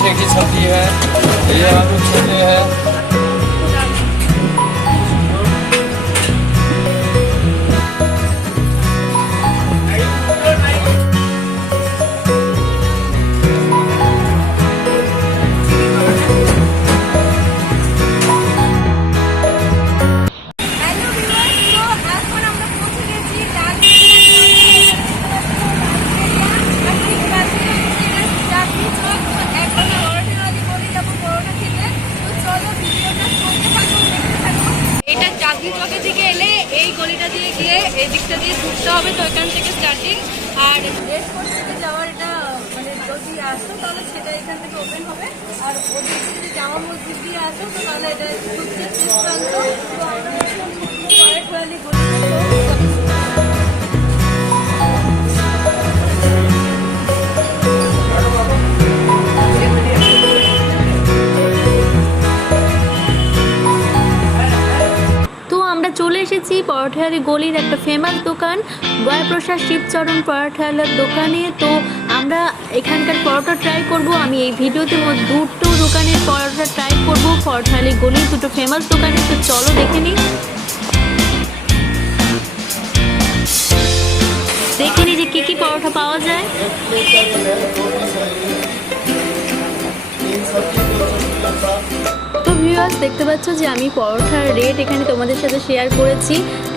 पराठे की सब्ज़ी है ये आलू छोटे है। এই দিকটা দিয়ে ঘুরতে হবে তো এখান থেকে স্টার্টিং আর এয়ারপোর্ট থেকে যাওয়ার এটা মানে যদি আসো তাহলে সেটা এখান থেকে ওপেন হবে। আর ওদিক থেকে জামা মসজিদ দিয়ে আসো তো তাহলে এটা ঘুরতে শেষ তো আমরা পরের ট্রলি গলিতে এসেছি পরোঠারি গলির একটা ফেমাস দোকান গয়াপ্রসাদ শিবচরণ পরোঠালার দোকানে। তো আমরা এখানকার পরোটা ট্রাই করব। আমি এই ভিডিওতে মোট দুটো দোকানের পরোটা ট্রাই করব। পরোঠালি গলির দুটো ফেমাস দোকানে তো চলো দেখে নিই। দেখে নিই যে কী কী পরোটা পাওয়া যায়। ভিউয়ার্স দেখতে পাচ্ছ যে আমি পরোঠার রেট এখানে তোমাদের সাথে শেয়ার করেছি,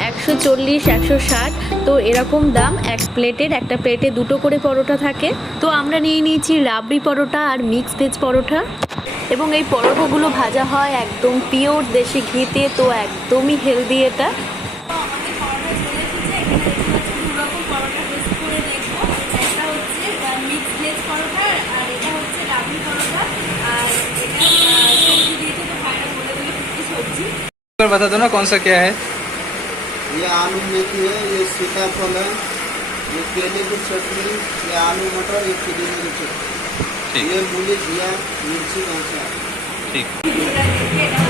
একশো চল্লিশ, একশো ষাট। তো এরকম দাম, এক প্লেটের, একটা প্লেটে দুটো করে পরোটা থাকে। তো আমরা নিয়ে নিয়েছি রাবড়ি পরোটা আর মিক্স ভেজ পরোটা। এবং এই পরোটাগুলো ভাজা হয় একদম পিওর দেশি ঘিতে, তো একদমই হেলদি এটা। बता दो ना कौन सा क्या है? ये आलू मेथी है ये सीताफल है ये केले की चटनी ये आलू मटर ये की चटनी। ये मूली घिया मिर्ची कौन सा ठीक।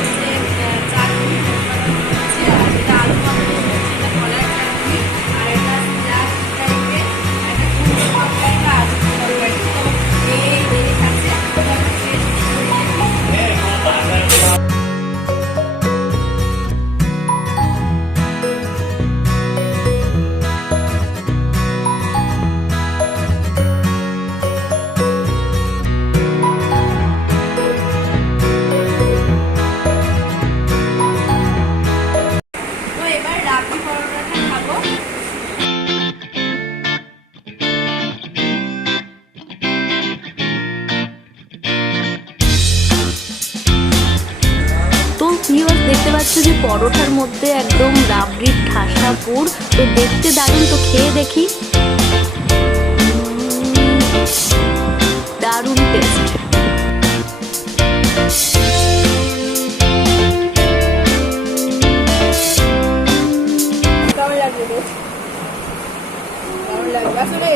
পরোটার মধ্যে একদম রাবড়ির ঠাসা পুর তো দেখতে দারুণ, তো খেয়ে দেখি। দারুণ টেস্ট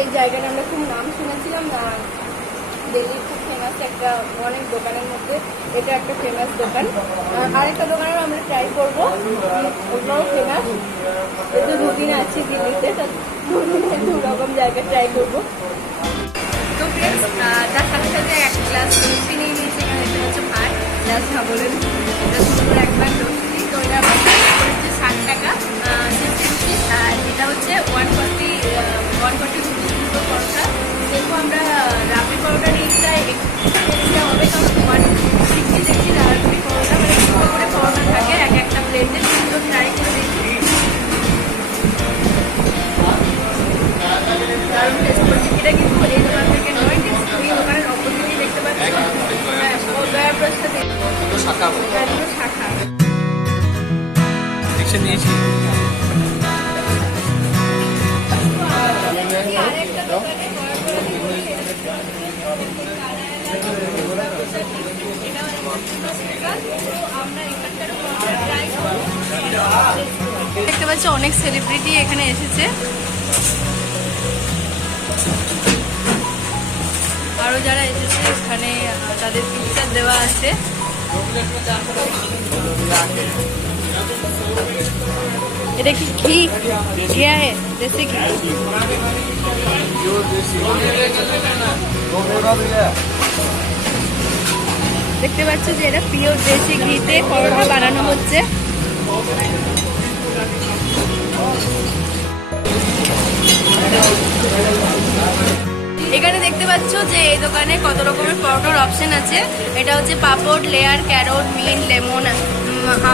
এই জায়গাটা আমরা খুব নাম শুনেছিলাম না। দিল্লির খুব ফেমাস একটা, অনেক দোকানের মধ্যে এটা একটা ফেমাস দোকান। আরেকটা দোকানেরও আমরা ট্রাই করব। ওটাও ফেমাস যেহেতু দুদিন আছি দিল্লিতে, তা দুদিনে দু রকম জায়গা ট্রাই করব। তো ফ্রেন্ডস তার সাথে সাথে এক গ্লাস লস্যি নিয়ে হচ্ছে ভাত। গ্লাস না বলেন এটা তো ষাট টাকা। এটা কিন্তু এই দোকান থেকে নয় ঠিক তুমি দোকানের অপোজিটই দেখতে পাচ্ছ। হ্যাঁ ও দয়াপ্রস্থা শাখা হ্যাঁ, শাখা। দেখতে পাচ্ছি অনেক সেলিব্রিটি এখানে এসেছে। আরও যারা এসেছে ওখানে তাদের পিকচার দেওয়া আছে। এটা কি ঘি? ঘিয়া হে দেশি ঘি। দেখতে পাচ্ছ যে এটা পিওর দেশি ঘিতে পরোটা বানানো হচ্ছে। দেখতে পাচ্ছ যে এই দোকানে কত রকমের পরোটার অপশন আছে। এটা হচ্ছে papad layer carrot mint lemon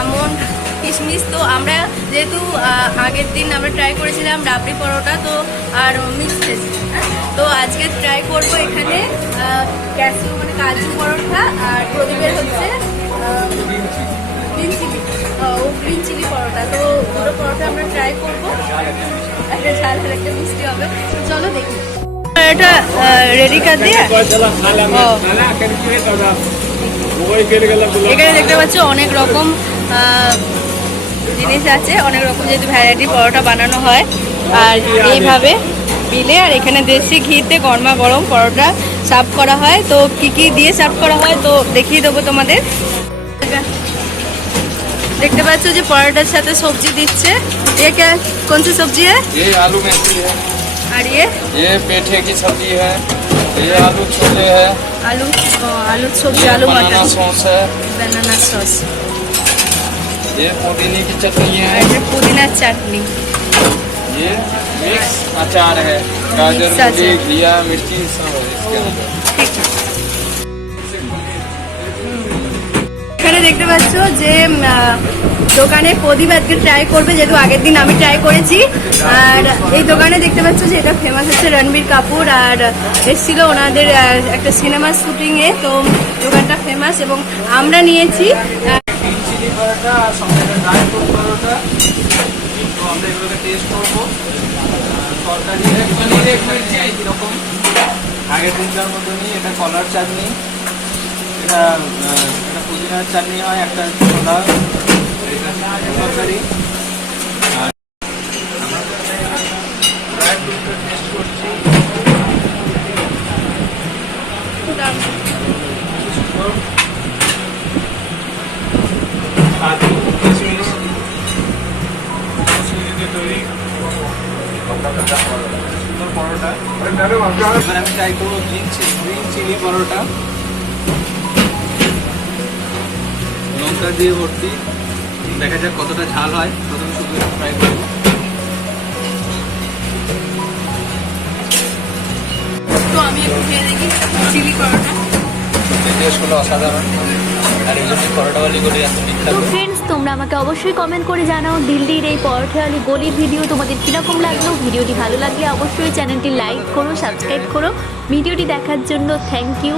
almond কিশমিশ। তো আমরা যেহেতু আগের দিন আমরা ট্রাই করেছিলাম রাবড়ি পরোটা, তো আর মিক্সড তো আজকে ট্রাই করব এখানে ক্যাসিউ মানে কাজু পরোটা আর প্রদীপের হচ্ছে গ্রিন চিলি ও গ্রিন চিলি পরোটা। তো পরোটা আমরা ট্রাই করব। একটা ঝাল একটা মিষ্টি হবে। চলো দেখি। এটা রেডি কার দিয়ে चला खा ले ও। खाना करके दादा वही के गला बोला এখানে দেখতে পাচ্ছ অনেক রকম আহ, জিনিস আছে অনেক রকম যেহেতু ভ্যারাইটি পরোটা বানানো হয় আর এইভাবে বিলে আর এখানে দেশি ঘিতে গরমা গরম পরোটা সার্ভ করা হয় তো কি কি দিয়ে সার্ভ করা হয় তো দেখিয়ে দেবো তোমাদের দেখতে পাচ্ছ যে পরোটার সাথে সবজি দিচ্ছে ये क्या कौन है है और ये ये पेठे की सब्ज़ी है ये आलू छोले है। आलू आलू सब्ज़ी आलू बनाना सॉस है। Banana sauce. ये पुदीने की चटनी है। ये पुदीना चटनी। ये मिक्स अचार है। गाजर घिया मिर्ची सब है इसके अंदर। এখানে দেখতে পাচ্ছ যে দোকানে প্রদীপ আজকে ট্রাই করবে যেহেতু আগের দিন আমি ট্রাই করেছি আর এই দোকানে দেখতে পাচ্ছ যে এটা ফেমাস হচ্ছে রণবীর কাপুর আর এসেছিল ওনাদের একটা সিনেমা শুটিংয়ে তো দোকানটা ফেমাস এবং আমরা নিয়েছি আমরা এগুলোকে টেস্ট করব আগের এটা কলার চাটনি এটা এটা পুদিনার চাটনি একটা পরোটা আমি ট্রাই করব গ্রিন চিলি পরোটা। লঙ্কা দিয়ে ভর্তি। দেখা যাক কতটা ঝাল হয়। প্রথমে শুধু ট্রাই করব তো আমি একটু খেয়ে দেখি চিলি পরোটা। টেস্ট অসাধারণ। আর এই জন্য পরোটাওয়ালি করে এত তো ফ্রেন্ডস তোমরা আমাকে অবশ্যই কমেন্ট করে জানাও দিল্লির এই পরোটাওয়ালি গলির ভিডিও তোমাদের কীরকম লাগল? ভিডিওটি ভালো লাগলে অবশ্যই চ্যানেলটি লাইক করো সাবস্ক্রাইব করো। ভিডিওটি দেখার জন্য থ্যাংক ইউ